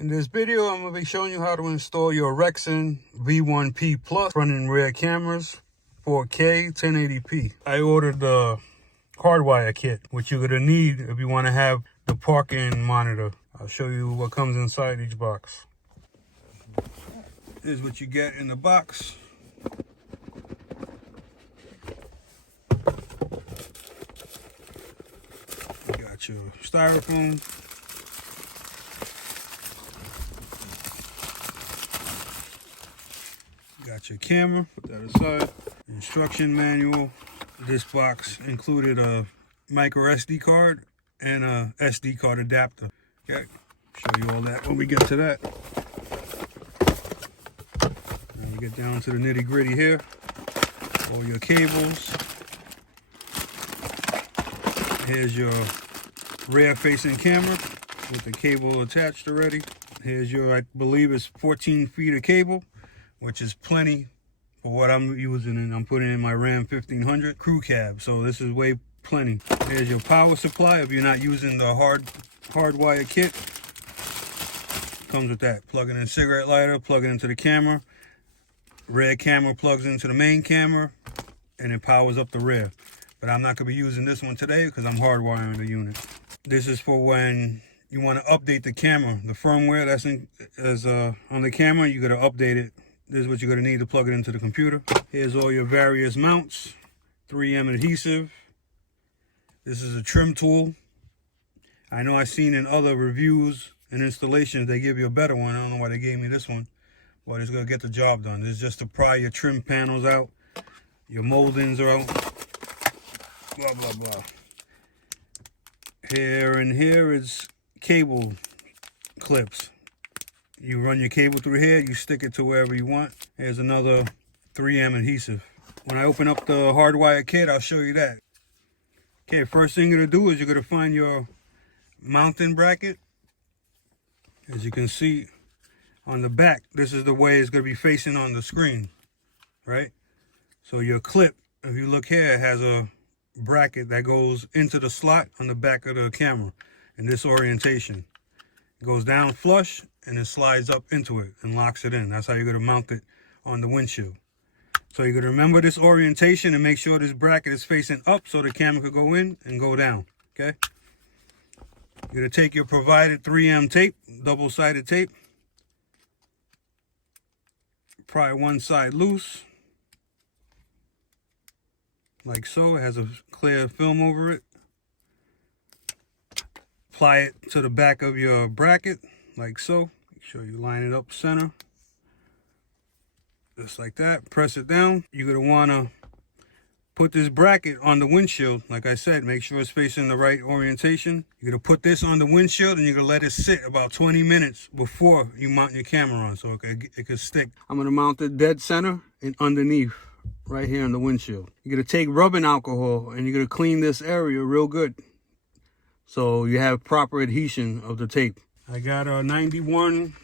In this video, I'm going to be showing you how to install your Rexon V1P Plus front and rear cameras, 4K, 1080p. I ordered the Hardwire kit, which you're going to need if you want to have the parking monitor. I'll show you what comes inside each box. This is what you get in the box. You got your styrofoam. Got your camera, put that aside. Instruction manual. This box included a micro SD card and a SD card adapter. Okay, show you all that when we get to that. Now we get down to the nitty gritty here. All your cables. Here's your rear facing camera with the cable attached already. Here's your, I believe it's 14 feet of cable, which is plenty for what I'm using, and I'm putting in my Ram 1500 crew cab, so this is way plenty. There's your power supply if you're not using the Hardwire kit. Comes with that. Plug in a cigarette lighter, plug it into the camera. Rear camera plugs into the main camera, and it powers up the rear. But I'm not going to be using this one today because I'm hardwiring the unit. This is for when you want to update the camera. The firmware that's on the camera, you got to update it. This is what you're going to need to plug it into the computer. Here's all your various mounts. 3M adhesive. This is a trim tool. I know I've seen in other reviews and installations they give you a better one. I don't know why they gave me this one, but it's going to get the job done. This is just to pry your trim panels out. Your moldings are out. Blah, blah, blah. Here and here is cable clips. You run your cable through here, you stick it to wherever you want. Here's another 3M adhesive. When I open up the Hardwire kit, I'll show you that. Okay, first thing you're gonna do is you're gonna find your mounting bracket. As you can see on the back, this is the way it's gonna be facing on the screen, right? So your clip, if you look here, it has a bracket that goes into the slot on the back of the camera in this orientation. It goes down flush and it slides up into it and locks it in. That's how you're going to mount it on the windshield. So you're going to remember this orientation and make sure this bracket is facing up so the camera could go in and go down, okay? You're going to take your provided 3M tape, double-sided tape. Pry one side loose, like so. It has a clear film over it. Apply it to the back of your bracket, like so. Make sure you line it up center. Just like that. Press it down. You're going to want to put this bracket on the windshield. Like I said, make sure it's facing the right orientation. You're going to put this on the windshield and you're going to let it sit about 20 minutes before you mount your camera on so it can stick. I'm going to mount it dead center and underneath right here on the windshield. You're going to take rubbing alcohol and you're going to clean this area real good, so you have proper adhesion of the tape. I got a 91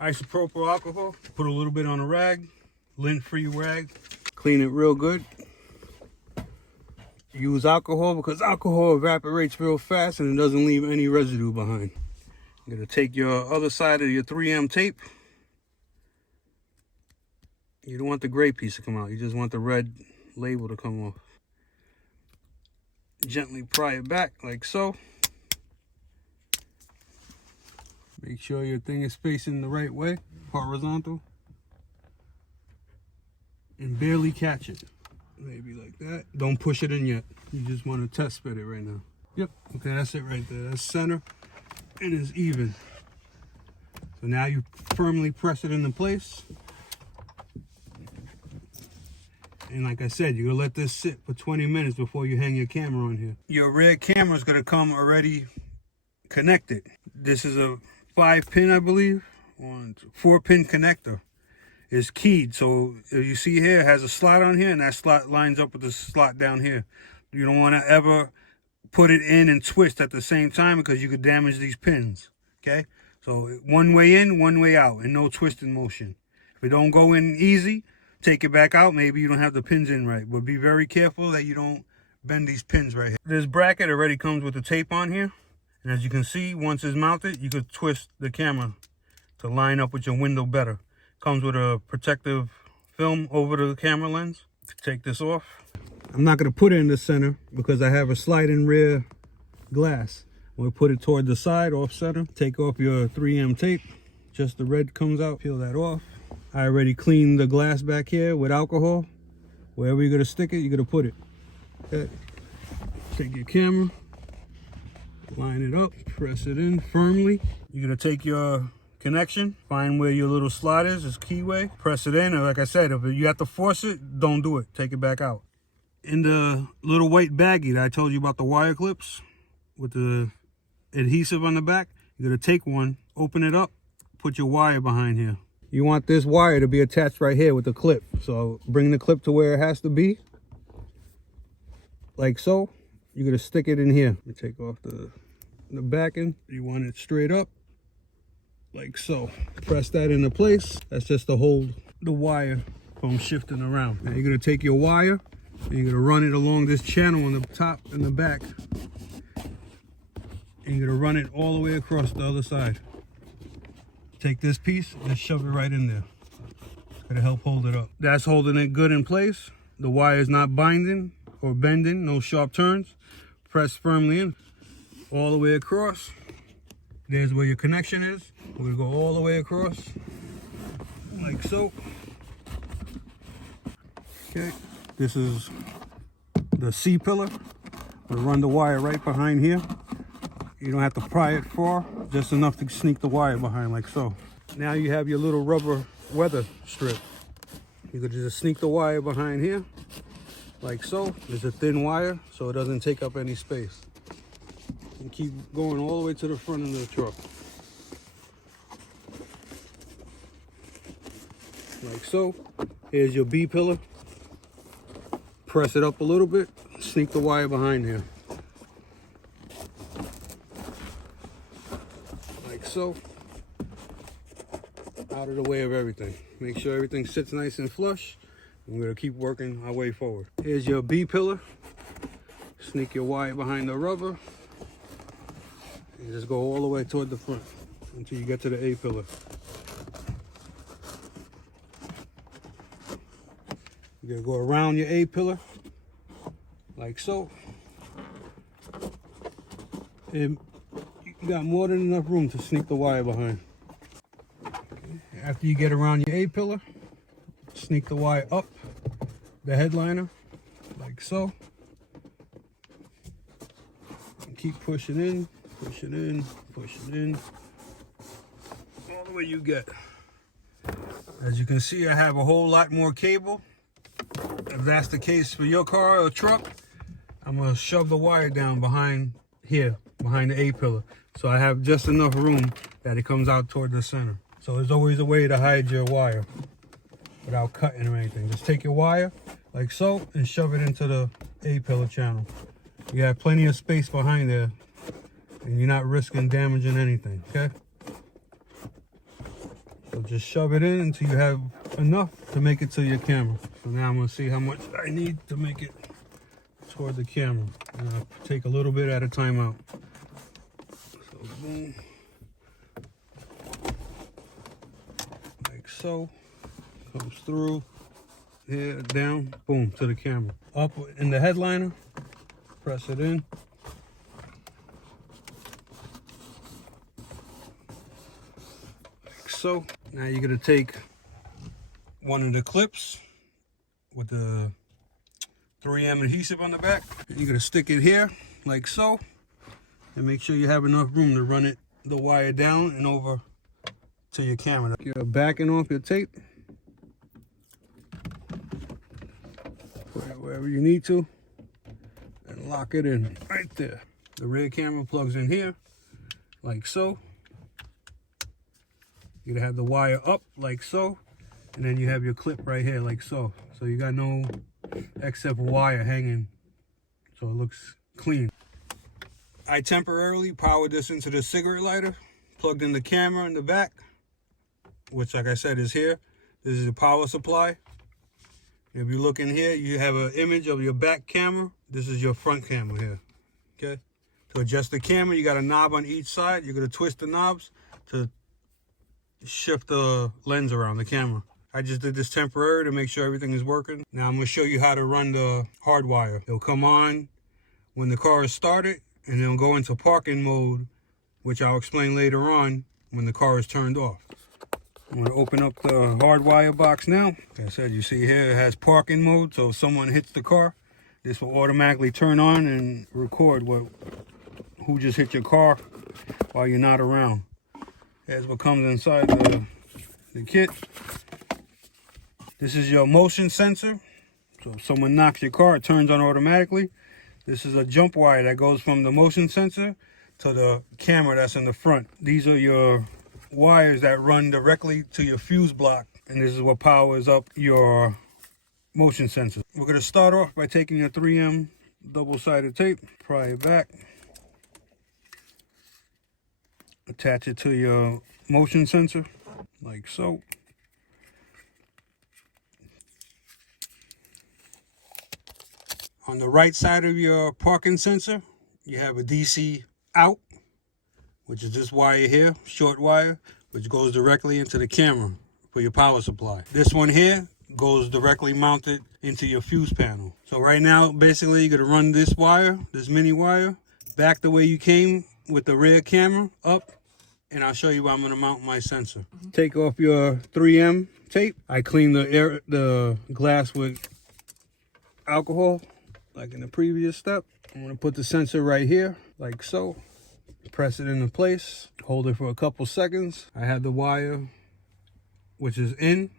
isopropyl alcohol. Put a little bit on a rag, lint-free rag. Clean it real good. Use alcohol because alcohol evaporates real fast and it doesn't leave any residue behind. You're going to take your other side of your 3M tape. You don't want the gray piece to come out. You just want the red label to come off. Gently pry it back like so. Make sure your thing is facing the right way, horizontal. And barely catch it. Maybe like that. Don't push it in yet. You just want to test fit it right now. Yep, okay, that's it right there. That's center and it's even. So now you firmly press it into place. And like I said, you're gonna let this sit for 20 minutes before you hang your camera on here. Your rear camera is gonna come already connected. This is a 5-pin, I believe, 4-pin connector. It's keyed. So if you see here, it has a slot on here and that slot lines up with the slot down here. You don't wanna ever put it in and twist at the same time because you could damage these pins, okay? So one way in, one way out, and no twisting motion. If it don't go in easy, take it back out. Maybe you don't have the pins in right, but be very careful that you don't bend these pins right here. This bracket already comes with the tape on here, and as you can see, once it's mounted, you could twist the camera to line up with your window better. Comes with a protective film over the camera lens. Take this off. I'm not going to put it in the center because I have a sliding rear glass. We'll put it toward the side, off center. Take off your 3M tape. Just the red comes out. Peel that off. I already cleaned the glass back here with alcohol. Wherever you're going to stick it, you're going to put it. Okay. Take your camera. Line it up. Press it in firmly. You're going to take your connection. Find where your little slot is. It's keyway. Press it in. And like I said, if you have to force it, don't do it. Take it back out. In the little white baggie that I told you about, the wire clips with the adhesive on the back, you're going to take one, open it up, put your wire behind here. You want this wire to be attached right here with the clip. So bring the clip to where it has to be, like so. You're going to stick it in here. You take off the backing. You want it straight up, like so. Press that into place. That's just to hold the wire from shifting around. Now you're going to take your wire and you're going to run it along this channel on the top and the back. And you're going to run it all the way across the other side. Take this piece and shove it right in there. It's going to help hold it up. That's holding it good in place. The wire is not binding or bending, no sharp turns. Press firmly in, all the way across. There's where your connection is. We're going to go all the way across, like so. Okay, this is the C pillar. We'll run the wire right behind here. You don't have to pry it far, just enough to sneak the wire behind, like so. Now you have your little rubber weather strip. You could just sneak the wire behind here, like so. There's a thin wire, so it doesn't take up any space. And keep going all the way to the front of the truck. Like so. Here's your B pillar. Press it up a little bit, sneak the wire behind here. Like so. Out of the way of everything. Make sure everything sits nice and flush. We're going to keep working our way forward. Here's your B pillar. Sneak your wire behind the rubber. And just go all the way toward the front until you get to the A pillar. You're going to go around your A pillar, like so. And you got more than enough room to sneak the wire behind. After you get around your A pillar, sneak the wire up the headliner, like so. And keep pushing in, pushing in, pushing in, all the way you get. As you can see, I have a whole lot more cable. If that's the case for your car or truck, I'm gonna shove the wire down behind here, behind the A pillar. So I have just enough room that it comes out toward the center. So there's always a way to hide your wire without cutting or anything. Just take your wire, like so, and shove it into the A pillar channel. You have plenty of space behind there, and you're not risking damaging anything, okay? So just shove it in until you have enough to make it to your camera. So now I'm gonna see how much I need to make it toward the camera. And I'll take a little bit at a time out. So boom. Like so. Comes through here, down, boom, to the camera. Up in the headliner, press it in. Like so. Now you're gonna take one of the clips with the 3M adhesive on the back. And you're gonna stick it here, like so. And make sure you have enough room to run it, the wire down and over to your camera. You're backing off your tape. Wherever you need to, and lock it in right there. The rear camera plugs in here, like so. You're gonna have the wire up, like so, and then you have your clip right here, like so. So you got no excess wire hanging, so it looks clean. I temporarily powered this into the cigarette lighter, plugged in the camera in the back, which, like I said, is here. This is the power supply. If you look in here, you have an image of your back camera. This is your front camera here, okay? To adjust the camera, you got a knob on each side. You're gonna twist the knobs to shift the lens around the camera. I just did this temporary to make sure everything is working. Now I'm going to show you how to run the Hardwire. It'll come on when the car is started, and it'll go into parking mode, which I'll explain later on when the car is turned off. I'm going to open up the Hardwire box now. Like I said, you see here it has parking mode, so if someone hits the car, this will automatically turn on and record who just hit your car while you're not around. Here's what comes inside the kit. This is your motion sensor. So if someone knocks your car, it turns on automatically. This is a jump wire that goes from the motion sensor to the camera that's in the front. These are your wires that run directly to your fuse block, and this is what powers up your motion sensor. We're going to start off by taking your 3M double-sided tape, pry it back, attach it to your motion sensor like so. On the right side of your parking sensor, you have a DC out, which is this wire here, short wire, which goes directly into the camera for your power supply. This one here goes directly mounted into your fuse panel. So right now, basically, you're gonna run this wire, this mini wire, back the way you came with the rear camera up, and I'll show you where I'm gonna mount my sensor. Take off your 3M tape. I clean the glass with alcohol, like in the previous step. I'm gonna put the sensor right here, like so. Press it into place, hold it for a couple seconds. I have the wire, which is in,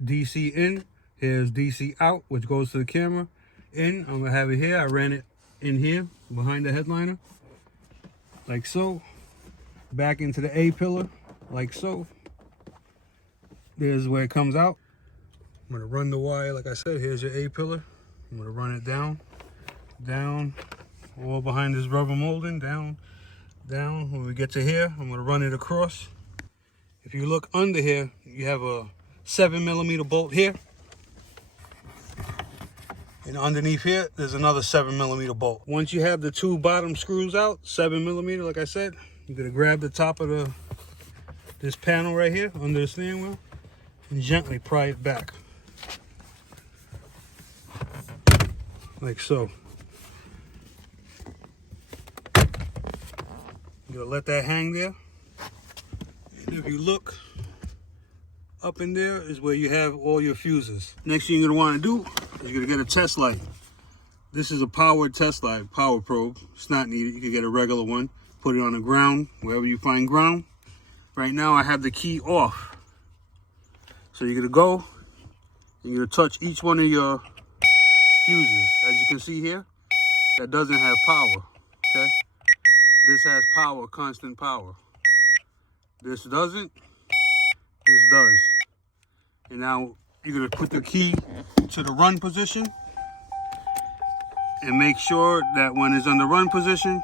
DC in. Here's DC out, which goes to the camera. In, I'm gonna have it here. I ran it in here, behind the headliner, like so. Back into the A pillar, like so. There's where it comes out. I'm gonna run the wire, like I said, here's your A pillar. I'm gonna run it down, all behind this rubber molding, down. When we get to here, I'm gonna run it across. If you look under here, you have a 7mm bolt here. And underneath here, there's another 7mm bolt. Once you have the two bottom screws out, 7mm, like I said, you're gonna grab the top of this panel right here under the steering wheel and gently pry it back. Like so. You're gonna let that hang there. And if you look up in there is where you have all your fuses. Next thing you're gonna wanna do is you're gonna get a test light. This is a powered test light, power probe. It's not needed, you can get a regular one. Put it on the ground, wherever you find ground. Right now I have the key off. So you're gonna go, and you're gonna touch each one of your fuses. As you can see here, that doesn't have power, okay? This has power, constant power. This doesn't, this does. And now you're gonna put the key to the run position and make sure that when it's on the run position,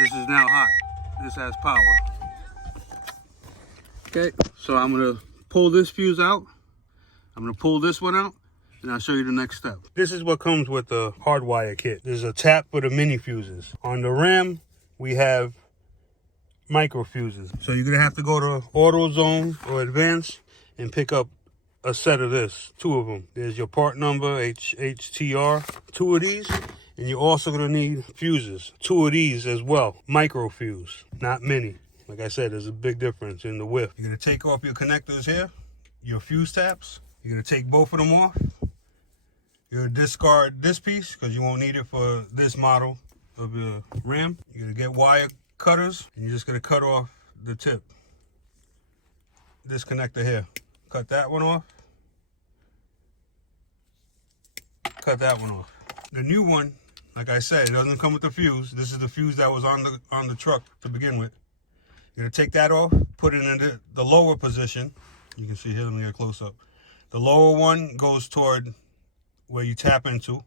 this is now hot. This has power. Okay, so I'm gonna pull this fuse out. I'm gonna pull this one out, and I'll show you the next step. This is what comes with the Hardwire kit. There's a tap for the mini fuses. On the Ram, we have micro fuses. So you're gonna have to go to Auto Zone or Advanced and pick up a set of this, 2 of them. There's your part number, HHTR, 2 of these. And you're also gonna need fuses, 2 of these as well. Micro fuse, not mini. Like I said, there's a big difference in the width. You're gonna take off your connectors here, your fuse taps. You're gonna take both of them off. You're gonna discard this piece because you won't need it for this model of your Ram. You're gonna get wire cutters and you're just gonna cut off the tip. This connector here. Cut that one off. Cut that one off. The new one, like I said, it doesn't come with the fuse. This is the fuse that was on the truck to begin with. You're gonna take that off, put it in the lower position. You can see here, let me get a close up. The lower one goes toward where you tap into.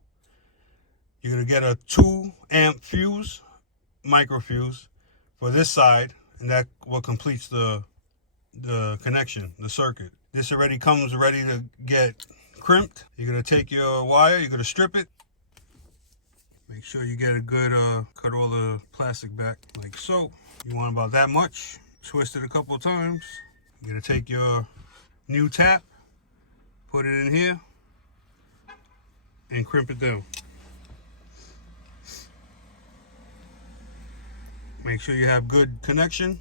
You're gonna get a 2-amp fuse, micro fuse, for this side, and that what completes the connection, the circuit. This already comes ready to get crimped. You're gonna take your wire, you're gonna strip it. Make sure you get a good, cut all the plastic back like so. You want about that much. twist it a couple of times. You're gonna take your new tap, put it in here, and crimp it down. Make sure you have good connection,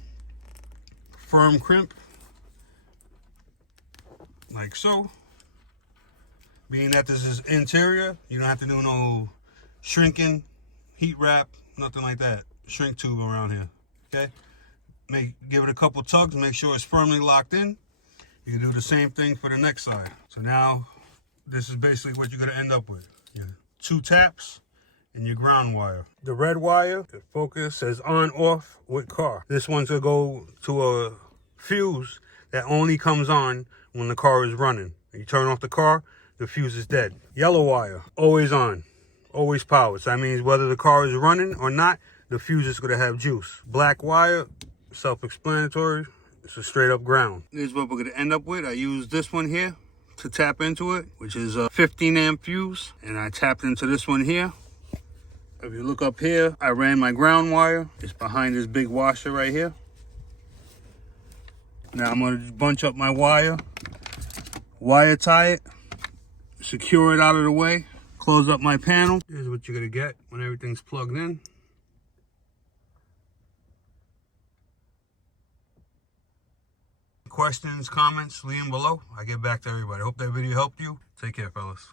firm crimp, like so. Being that this is interior, you don't have to do no shrinking, heat wrap, nothing like that. Shrink tube around here, okay? Give it a couple tugs, make sure it's firmly locked in. You can do the same thing for the next side. So now, this is basically what you're gonna end up with. Your 2 taps and your ground wire. The red wire, the focus says on, off with car. This one's gonna go to a fuse that only comes on when the car is running. You turn off the car, the fuse is dead. Yellow wire, always on, always powered. So that means whether the car is running or not, the fuse is gonna have juice. Black wire, self-explanatory, it's a straight up ground. Here's what we're gonna end up with. I use this one here to tap into it, which is a 15 amp fuse, and I tapped into this one here. If you look up here, I ran my ground wire. It's behind this big washer right here. Now I'm gonna bunch up my wire tie it, secure it out of the way, close up my panel. Here's what you're gonna get when everything's plugged in. Questions, comments, leave them below. I get back to everybody. Hope that video helped you. Take care, fellas.